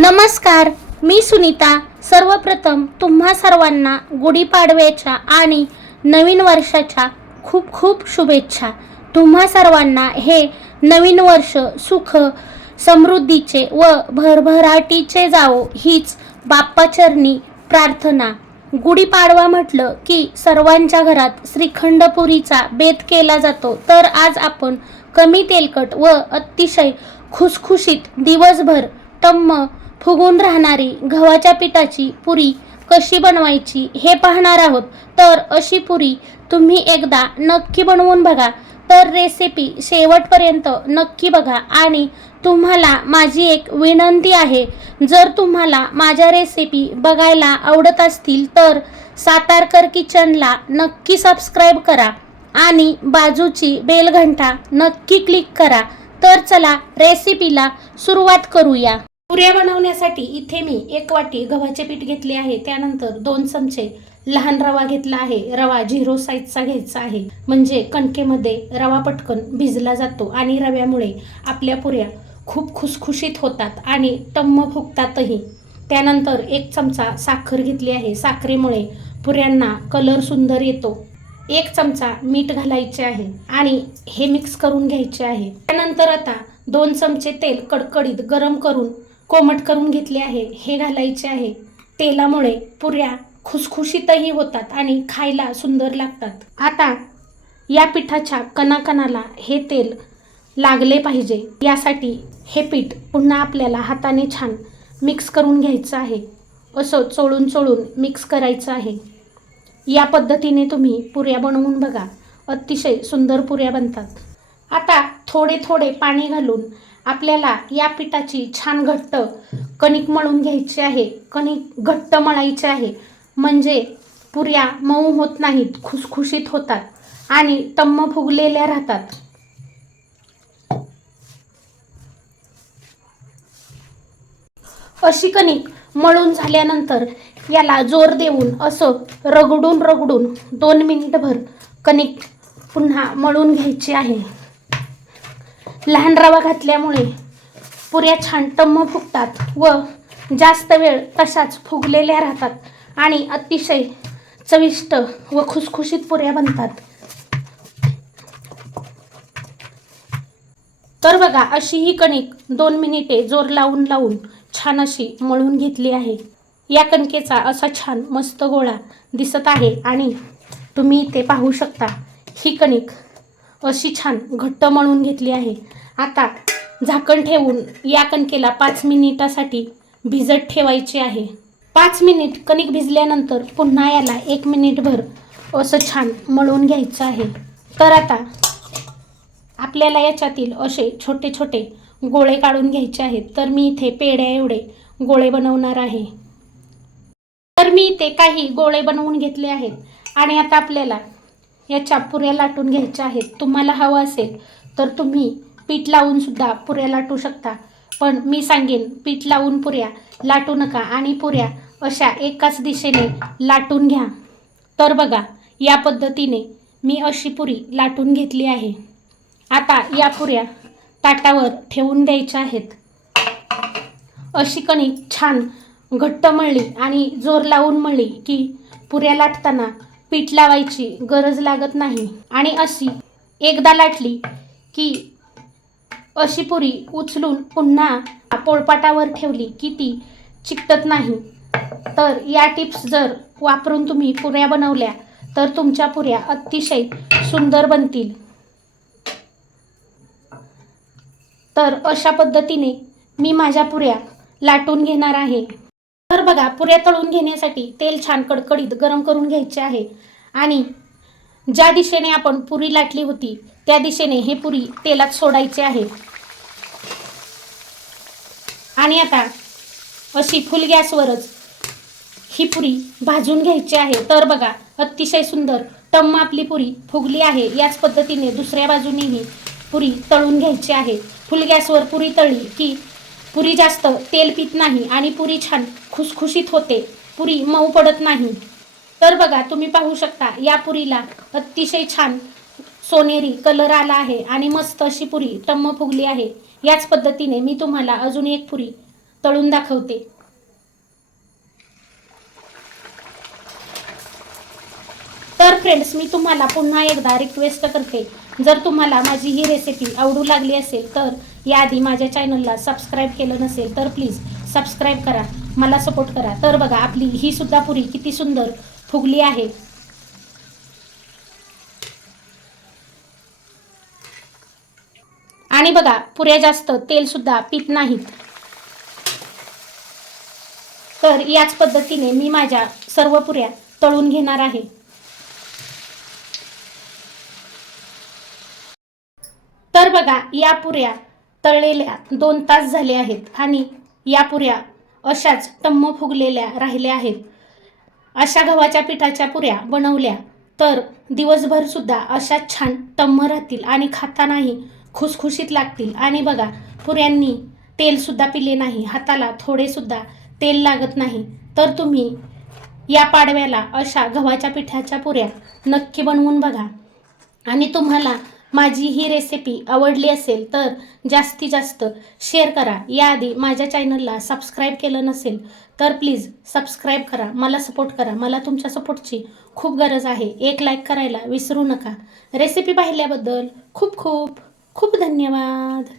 नमस्कार मी सुनीता. सर्वप्रथम तुम्हा सर्वांना गुढीपाडव्याच्या आणि नवीन वर्षाच्या खूप खूप शुभेच्छा. तुम्हा सर्वांना हे नवीन वर्ष सुख समृद्धीचे व भरभराटीचे जावो हीच बाप्पाचरणी प्रार्थना. गुढीपाडवा म्हटलं की सर्वांच्या घरात श्रीखंडपुरीचा बेत केला जातो. तर आज आपण कमी तेलकट व अतिशय खुसखुशीत दिवसभर टम्म फुगून राहणारी गव्हाच्या पिठाची पुरी कशी बनवायची हे पाहणार आहोत. तर अशी पुरी तुम्ही एकदा नक्की बनवून बघा. तर रेसिपी शेवटपर्यंत नक्की बघा आणि तुम्हाला माझी एक विनंती आहे. जर तुम्हाला माझ्या रेसिपी बघायला आवडत असतील तर सातारकर किचनला नक्की सबस्क्राईब करा आणि बाजूची बेलघंटा नक्की क्लिक करा. तर चला रेसिपीला सुरुवात करूया. पुऱ्या बनवण्यासाठी इथे मी एक वाटी गव्हाचे पीठ घेतले आहे. त्यानंतर दोन चमचे लहान रवा घेतला आहे. रवा झिरो साईजचा घ्यायचा आहे. म्हणजे कणकेमध्ये रवा पटकन भिजला जातो आणि रव्यामुळे आपल्या पुऱ्या खूप खुसखुशीत होतात आणि टम्म फुगतातही. त्यानंतर एक चमचा साखर घेतली आहे. साखरेमुळे पुऱ्यांना कलर सुंदर येतो. एक चमचा मीठ घालायचे आहे आणि हे मिक्स करून घ्यायचे आहे. त्यानंतर आता दोन चमचे तेल कडकडीत गरम करून कोमट करून घेतले आहे हे घालायचे आहे. तेलामुळे पुऱ्या खुसखुशीतही होतात आणि खायला सुंदर लागतात. आता या पिठाच्या कणाकणाला हे तेल लागले पाहिजे. यासाठी हे पीठ पुन्हा आपल्याला हाताने छान मिक्स करून घ्यायचं आहे. असं चोळून चोळून मिक्स करायचं आहे. या पद्धतीने तुम्ही पुऱ्या बनवून बघा. अतिशय सुंदर पुऱ्या बनतात. आता थोडे थोडे पाणी घालून आपल्याला या पिठाची छान घट्ट कणिक मळून घ्यायची आहे. कणिक घट्ट मळायचे आहे. म्हणजे पुऱ्या मऊ होत नाहीत खुसखुशीत होतात आणि टम्म फुगलेल्या राहतात. अशी कणिक मळून झाल्यानंतर याला जोर देऊन असं रगडून रगडून दोन मिनिटभर कणिक पुन्हा मळून घ्यायची आहे. लहान रवा घातल्यामुळे पुऱ्या छान टम्म फुगतात व जास्त वेळ तशाच फुगलेल्या राहतात आणि अतिशय चविष्ट व खुसखुशीत पुऱ्या बनतात. तर बघा अशी ही कणिक दोन मिनिटे जोर लावून लावून छान अशी मळून घेतली आहे. या कणकेचा असा छान मस्त गोळा दिसत आहे आणि तुम्ही इथे पाहू शकता ही कणिक अशी छान घट्ट मळून घेतली आहे. आता झाकण ठेवून या कणकेला पाच मिनिटासाठी भिजत ठेवायचे आहे. पाच मिनिट कणिक भिजल्यानंतर पुन्हा याला एक मिनिटभर असं छान मळून घ्यायचं आहे. तर आता आपल्याला याच्यातील असे छोटे छोटे गोळे काढून घ्यायचे आहेत. तर मी इथे पेड्या एवढे गोळे बनवणार आहे. तर मी इथे काही गोळे बनवून घेतले आहेत. आणि आता आपल्याला याच्या पुऱ्या लाटून घ्यायच्या आहेत. तुम्हाला हवं असेल तर तुम्ही पीठ लावूनसुद्धा पुऱ्या लाटू शकता. पण मी सांगेन पीठ लावून पुऱ्या लाटू नका आणि पुऱ्या अशा एकाच दिशेने लाटून घ्या. तर बघा या पद्धतीने मी अशी पुरी लाटून घेतली आहे. आता या पुऱ्या ताटावर ठेवून द्यायच्या आहेत. अशी कणिक छान घट्ट मळली आणि जोर लावून मळली की पुऱ्या लाटताना पीठ लावायची गरज लागत नाही. आणि अशी एकदा लाटली की अशी पुरी उचलून पुन्हा पोळपाटावर ठेवली की ती चिकटत नाही. तर या टिप्स जर वापरून तुम्ही पुऱ्या बनवल्या तर तुमच्या पुऱ्या अतिशय सुंदर बनतील. तर अशा पद्धतीने मी माझ्या पुऱ्या लाटून घेणार आहे. तर बघा पुऱ्या तळून घेण्यासाठी तेल छान कडकडीत गरम करून घ्यायचे आहे. आणि ज्या दिशेने आपण पुरी लाटली होती त्या दिशेने हे पुरी तेलात सोडायचे आहे. आणि आता अशी फुल गॅसवरच ही पुरी भाजून घ्यायची आहे. तर बघा अतिशय सुंदर टम्म आपली पुरी फुगली आहे. याच पद्धतीने दुसऱ्या बाजूनेही पुरी तळून घ्यायची आहे. फुल गॅसवर पुरी तळली की पुरी जास्त तेल पित नाही आणि पुरी छान खुसखुशीत होते. पुरी मऊ पडत नाही. तर बघा तुम्ही पाहू शकता या पुरीला अतिशय छान सोनेरी कलर आला आहे आणि मस्त अशी पुरी टम्म फुगली आहे. याच पद्धतीने मी तुम्हाला अजून एक पुरी तळून दाखवते. तर फ्रेंड्स मी तुम्हाला पुन्हा एकदा रिक्वेस्ट करते. जर तुम्हाला माझी ही रेसिपी आवडू लागली असेल तर याआधी माझ्या चॅनलला सबस्क्राईब केलं नसेल तर प्लीज सबस्क्राईब करा मला सपोर्ट करा. तर बघा आपली ही सुद्धा पुरी किती सुंदर फुगली आहे. आणि बघा पुऱ्या जास्त तेल सुद्धा पित नाहीत. तर याच पद्धतीने मी माझ्या सर्व पुऱ्या तळून घेणार आहे. तर बघा या पुऱ्या तळलेल्या दोन तास झाले आहेत आणि या पुऱ्या अशाच टम्म फुगलेल्या राहिल्या आहेत. अशा गव्हाच्या पिठाच्या पुऱ्या बनवल्या तर दिवसभर सुद्धा अशा छान टम्म राहतील आणि खातानाही खुसखुशीत लागतील. आणि बघा पुऱ्यांनी तेलसुद्धा पिले नाही. हाताला थोडेसुद्धा तेल लागत नाही. तर तुम्ही या पाडव्याला अशा गव्हाच्या पिठाच्या पुऱ्या नक्की बनवून बघा. आणि तुम्हाला माझी ही रेसिपी आवडली असेल तर जास्तीत जास्त शेअर करा. याआधी माझ्या चॅनलला सबस्क्राईब केलं नसेल तर प्लीज सबस्क्राईब करा. मला सपोर्ट करा. मला तुमच्या सपोर्टची खूप गरज आहे. एक लाईक करायला विसरू नका. रेसिपी पाहिल्याबद्दल खूप खूप खूप धन्यवाद.